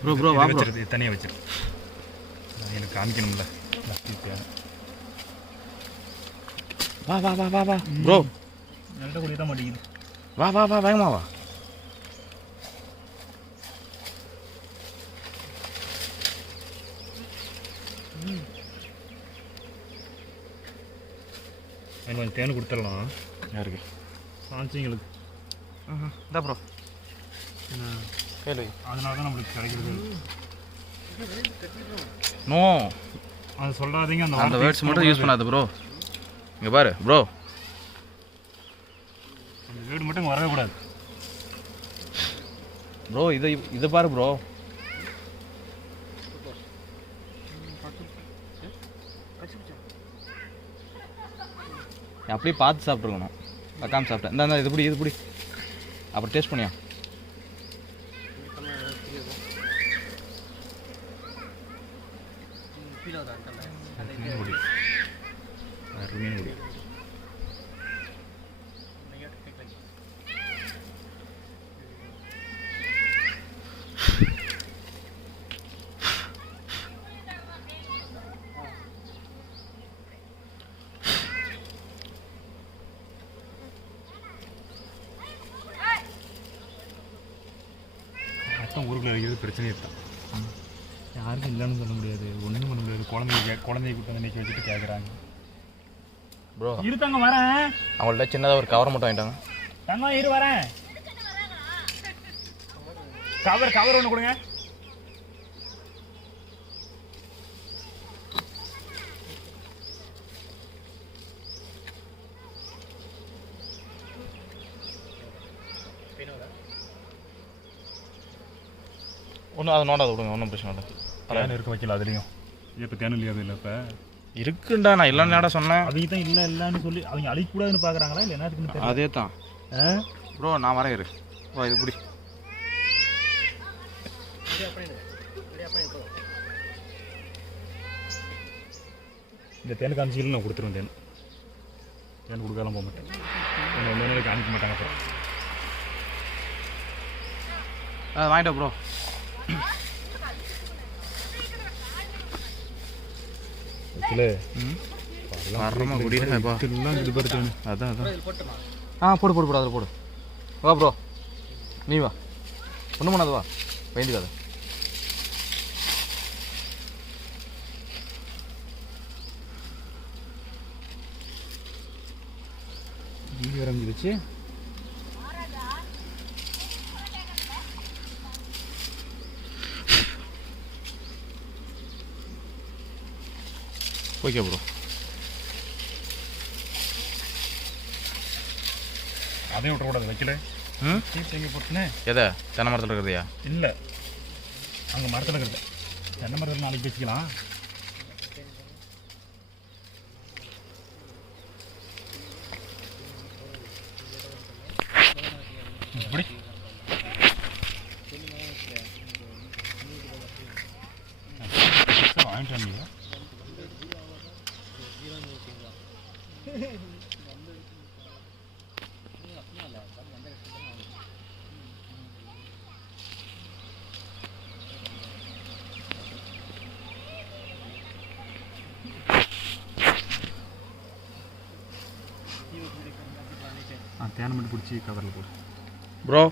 Bro bro வா bro, வச்சிருது தனியாக வச்சிரு, எனக்கு காமிக்கணும்ல. வா வா வா வா வா ப்ரோ, என்கிட்ட கூட தான் மாட்டேங்குது. வா வா வா வேகமா வா. எனக்கு கொஞ்சம் தேன் கொடுத்துடலாம். யாருக்கு? சாஞ்சிங்களுக்கு. இதா ப்ரோ கேளு. அதனால தான் நம்மளுக்கு கிடைக்கிறது. நோ அது சொல்லாதீங்க, அந்த வேர்ட்ஸ் மட்டும் யூஸ் பண்ணாத ப்ரோ. இங்கே பாரு ப்ரோ, அந்த வேர்டு மட்டும் வரவே கூடாது ப்ரோ. இதை பாரு ப்ரோ. அப்படியே பார்த்து சாப்பிட்ருக்கணும், பார்க்காம சாப்பிட்டேன். இந்த இது பிடி அப்புறம் டேஸ்ட் பண்ணியா? ஊருக்குள்ள இருக்கிறது பிரச்சனையே தான். யாருக்கும் இல்லைன்னு சொல்ல முடியாது, ஒன்றும் பண்ண முடியாது. குழந்தைய கூட்டம் வந்து நிற்க வச்சுட்டு கேட்குறாங்க. ப்ரோ இருத்தாங்க வரேன். அவங்கள்ட்ட சின்னதாக ஒரு கவர் மட்டும் வாங்கிட்டாங்க. தங்கம் இரு வரேன். கவர் ஒன்று கொடுங்க. ஒன்றும் அதை நோண்டாது விடுங்க, ஒன்றும் பிரச்சனை இல்லை. தேன் இருக்க வைக்கல அதுலேயும். இப்போ தேன் இல்லையா? அது இல்லை இப்போ இருக்குண்டா, நான் இல்லைன்னு நேரம் சொன்னேன். அவங்க தான் இல்லைன்னு சொல்லி அவங்க அழிக்கூடாதுன்னு பார்க்குறாங்களா இல்லை என்னத்துக்குன்னு? அதே தான் ப்ரோ, நான் வரேன் இரு. ஓ இது பிடி. இந்த தேன் காமிச்சிக்கல நான் கொடுத்துருவேன். தேன் கொடுக்கலாம் போக மாட்டேன், என்ன நாளைக்கு காமிக்க மாட்டாங்க. அப்புறம் வாங்கிட்டேன் ப்ரோ. அதான் போடு அதில் போடு. வா ப்ரோ, நீ வா, ஒன்றும் பண்ணாது, வா பயந்துக்காத. வீடியோ வரைஞ்சிருச்சு. Okay bro. அதையும் விட்டுறக்கூடாது, வைக்கல. எங்கே போட்டுனே எதை? தென்னை மரத்தில் இருக்கிறதையா? இல்லை, அங்கே மரத்தில் இருக்கிறது. தென்னை மரத்தில் நாளைக்கு வச்சுக்கலாம். இப்படி வாங்கிட்டு வந்தீங்க. தேனை மட்டும் பிடிச்சி கவரில் போடு ப்ரோ.